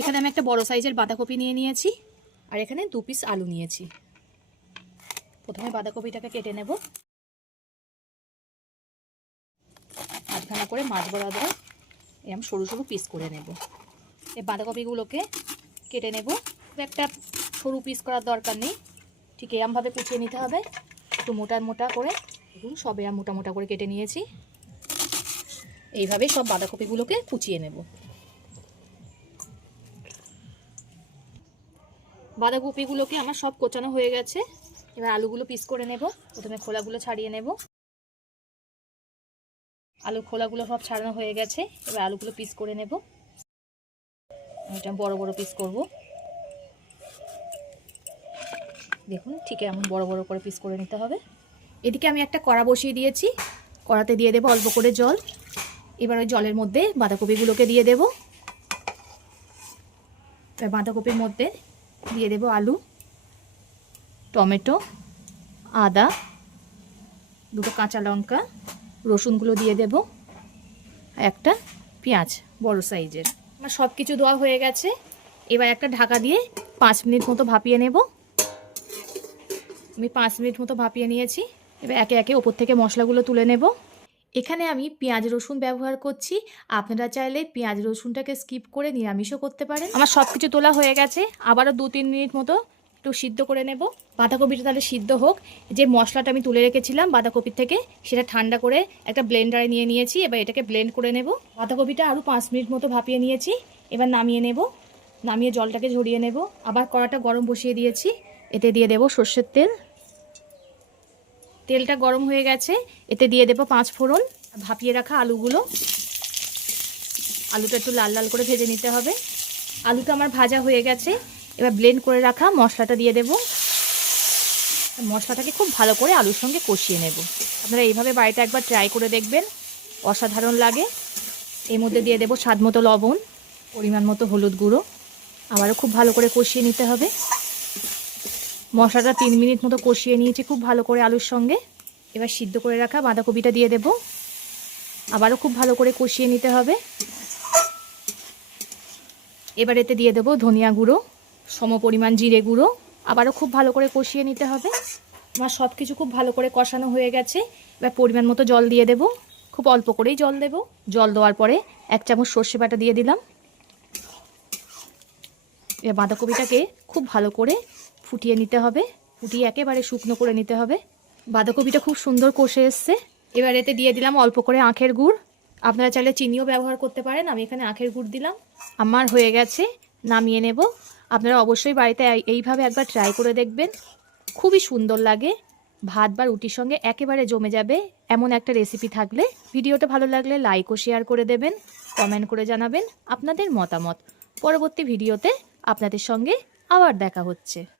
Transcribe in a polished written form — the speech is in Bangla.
এখানে আমি একটা বড় সাইজের বাঁধাকপি নিয়ে নিয়েছি আর এখানে 2 পিস আলু নিয়েছি। প্রথমে বাঁধাকপিটাকে কেটে নেব, আধখানা করে মাছ বরাবর এরকম সরু সরু পিস করে নেব। এই বাঁধাকপিগুলোকে কেটে নেব, একটা সরু পিস করার দরকার নেই, ঠিক এরমভাবে কুচিয়ে নিতে হবে, একটু মোটা মোটা করে। দেখুন সব এরম মোটা মোটা করে কেটে নিয়েছি। এইভাবে সব বাঁধাকপিগুলোকে কুচিয়ে নেব। বাঁধাকপিগুলোকে আমার সব কোচানো হয়ে গেছে। এবার আলুগুলো পিস করে নেব। প্রথমে খোলাগুলো ছাড়িয়ে নেব। আলুর খোলাগুলো সব ছাড়ানো হয়ে গেছে। এবার আলুগুলো পিস করে নেব। এটা বড় বড় পিস করব। দেখুন ঠিক এমন বড় বড় করে পিস করে নিতে হবে। এদিকে আমি একটা কড়া বসিয়ে দিয়েছি। কড়াতে দিয়ে দেব অল্প করে জল। এবার ওই জলের মধ্যে বাঁধাকপিগুলোকে দিয়ে দেব। বাঁধাকপির মধ্যে দিয়ে দেব আলু, টমেটো, আদা, 2টো কাঁচা লঙ্কা, রসুনগুলো দিয়ে দেব, একটা পেঁয়াজ বড় সাইজের। আমার সব কিছু দেওয়া হয়ে গেছে। এবার একটা ঢাকা দিয়ে 5 মিনিট মতো ভাপিয়ে নেব। আমি 5 মিনিট মতো ভাপিয়ে নিয়েছি। এবার একে একে ওপর থেকে মশলাগুলো তুলে নেব। এখানে আমি পেঁয়াজ রসুন ব্যবহার করছি। আপনারা চাইলে পেঁয়াজ রসুনটাকে স্কিপ করে নিরামিষও করতে পারেন। আমার সব কিছু তোলা হয়ে গেছে। আবারও 2-3 মিনিট মতো একটু সিদ্ধ করে নেব। বাঁধাকপিটা তাহলে সিদ্ধ হোক। যে মশলাটা আমি তুলে রেখেছিলাম বাঁধাকপির থেকে, সেটা ঠান্ডা করে একটা ব্লেন্ডারে নিয়ে নিয়েছি। এবার এটাকে ব্লেন্ড করে নেব। বাঁধাকপিটা আরও 5 মিনিট মতো ভাপিয়ে নিয়েছি। এবার নামিয়ে নেব। নামিয়ে জলটাকে ঝরিয়ে নেব। আবার কড়াটা গরম বসিয়ে দিয়েছি। এতে দিয়ে দেব সর্ষের তেল। তেলটা গরম হয়ে গেছে। এতে দিয়ে দেব 5 ফোড়ন। ভাপিয়ে রাখা আলুগুলো, আলুটা একটু লাল লাল করে ভেজে নিতে হবে। আলুটা আমার ভাজা হয়ে গেছে। এবার ব্লেন্ড করে রাখা মশলাটা দিয়ে দেব। মশলাটাকে খুব ভালো করে আলুর সঙ্গে কষিয়ে নেব। আপনারা এইভাবে বাড়িতে একবার ট্রাই করে দেখবেন, অসাধারণ লাগে। এর মধ্যে দিয়ে দেব স্বাদ মতো লবণ, পরিমাণ মতো হলুদ গুঁড়ো। আবারও খুব ভালো করে কষিয়ে নিতে হবে। মশলাটা 3 মিনিট মতো কষিয়ে নিয়েছি খুব ভালো করে আলুর সঙ্গে। এবার সিদ্ধ করে রাখা বাঁধাকপিটা দিয়ে দেব। আবারও খুব ভালো করে কষিয়ে নিতে হবে। এবার এতে দিয়ে দেব ধনিয়া গুঁড়ো, সমপরিমাণ জিরে গুঁড়ো। আবারও খুব ভালো করে কষিয়ে নিতে হবে। আমার সব কিছু খুব ভালো করে কষানো হয়ে গেছে। এবার পরিমাণ মতো জল দিয়ে দেব। খুব অল্প করেই জল দেব। জল দেওয়ার পরে 1 চামচ সর্ষে বাটা দিয়ে দিলাম। এবার বাঁধাকপিটাকে খুব ভালো করে ফুটিয়ে নিতে হবে। ফুটিয়ে একেবারে শুকনো করে নিতে হবে। বাঁধাকপিটা খুব সুন্দর কষে এসছে। এবার এতে দিয়ে দিলাম অল্প করে আখের গুড়। আপনারা চাইলে চিনিও ব্যবহার করতে পারেন। আমি এখানে আখের গুড় দিলাম। আমার হয়ে গেছে, নামিয়ে নেব। আপনারা অবশ্যই বাড়িতে এইভাবে একবার ট্রাই করে দেখবেন। খুবই সুন্দর লাগে। ভাত বা রুটির সঙ্গে একেবারে জমে যাবে এমন একটা রেসিপি থাকলে। ভিডিওটা ভালো লাগলে লাইক ও শেয়ার করে দেবেন, কমেন্ট করে জানাবেন আপনাদের মতামত। পরবর্তী ভিডিওতে আপনাদের সঙ্গে আবার দেখা হচ্ছে।